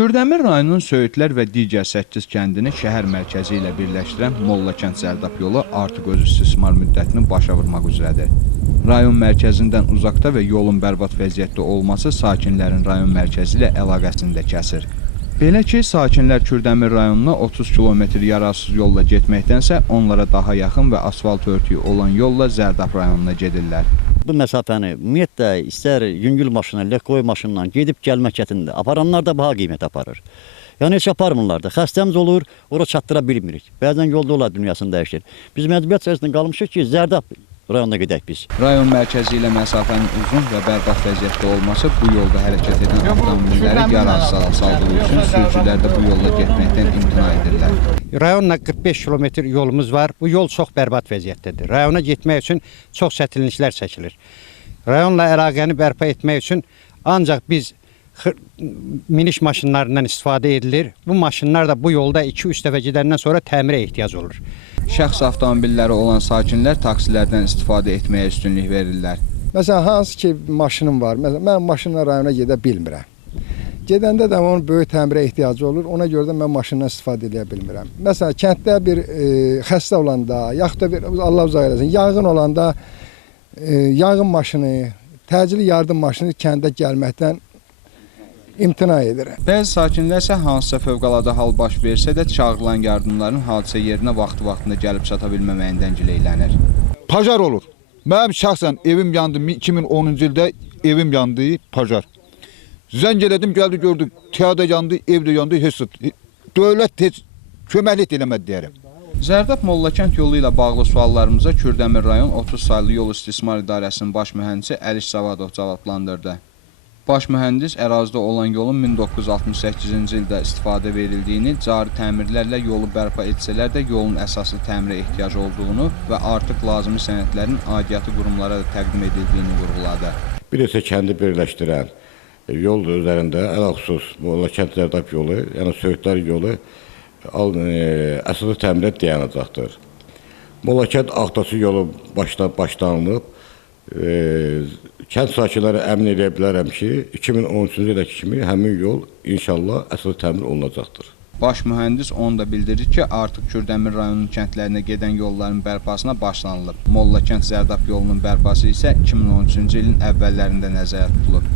Kürdəmir rayonunun Söyüdlər və digər 8 kəndini şəhər mərkəzi ilə birləşdirən Mollakənd Zərdab yolu artıq öz istismar müddətini başa vurmaq üzrədir. Rayon mərkəzindən uzaqda və yolun bərbad vəziyyətdə olması sakinlərin rayon mərkəzi ilə əlaqəsini də kəsir. Belə ki, sakinlər Kürdəmir rayonuna 30 kilometr yararsız yolla getməkdənsə, onlara daha yaxın və asfalt örtüyü olan yolla Zərdab rayonuna gedirlər. Bu məsafəni ümumiyyətlə istər yüngül maşına, lekkoy maşından gedib gəlmək çətindir. Aparanlar da baha qiymət aparır. Yəni heç aparmırlar da. Xəstəmiz olur, ora çatdıra bilmirik. Bəzən yolda olar dünyasını dəyişir. Biz məcburiyyət içərisində qalmışıq ki, Zərdab rayonuna gedək biz. Rayon mərkəzi ilə məsafənin uzun və bərbad vəziyyətdə olması bu yolda hərəkət edən avtomobilləri yararsız hala saldığı üçün sürücülər də bu yolla getməkdən imtina edirlər. Rayonla 45 kilometr yolumuz var. Bu yol çox bərbad vəziyyətdədir. Rayona getmək üçün çox çətinliklər çəkilir. Rayonla əlaqəni bərpa etmək üçün ancaq biz miniş maşınlarından istifadə edilir. Bu maşınlar da bu yolda 2-3 dəfə gedəndən sonra təmirə ehtiyac olur. Şəxs avtomobilləri olan sakinlər taksilərdən istifadə etməyə üstünlük verirlər. Məsələn, hansı ki maşınım var, məsələn, mən maşınla rayona gedə bilmirəm. Gedəndə də onun böyük təmirə ehtiyacı olur, ona görə də mən maşından istifadə edə bilmirəm. Məsələn, kənddə bir xəstə olanda, yaxud da bir Allah uzaq eləsin, yanğın olanda yanğın maşını, təcili yardım maşını kəndə gəlməkdən imtina edir. Bəzi sakinlər isə hansısa fövqəladə hal baş versə də çağırılan yardımların hadisə yerinə vaxtı-vaxtında gəlib çata bilməməyindən gileylənir. Pajar olur. Mənim şəxsən evim yandı, 2010-cu ildə evim yandı, pajar. Zəng elədim, gəldi gördük, tiyada yandı, evdə yandı, heç dövlət heç köməklik eləmədi deyərəm. Zərdab Mollakənd yolu ilə bağlı suallarımıza Kürdəmir rayon 30 saylı yol istismar idarəsinin baş mühəndisi Əliş Savadov cavablandırdı. Baş mühəndis ərazidə olan yolun 1968-ci ildə istifadə verildiyini, cari təmirlərlə yolu bərpa etsələr də yolun əsaslı təmirə ehtiyac olduğunu və artıq lazımi sənədlərin aidiyyatı qurumlara da təqdim edildiyini vurğuladı. Bir isə kəndi birləşdirən yol üzərində ələlxüsus Mollakənd Zərdab yolu, yəni Söyüdlər yolu əsaslı təmirə dayanacaqdır. Mollakənd Ağdaşı yolu başlanılıb. Kənd sakinləri əmin edə bilərəm ki, 2013-cü ilədəki kimi həmin yol inşallah əsaslı təmir olunacaqdır. Baş mühəndis onu da bildirir ki, artıq Kürdəmir rayonunun kəndlərinə gedən yolların bərpasına başlanılıb. Mollakənd Zərdab yolunun bərpası isə 2013-cü ilin əvvəllərində nəzərdə tutulub.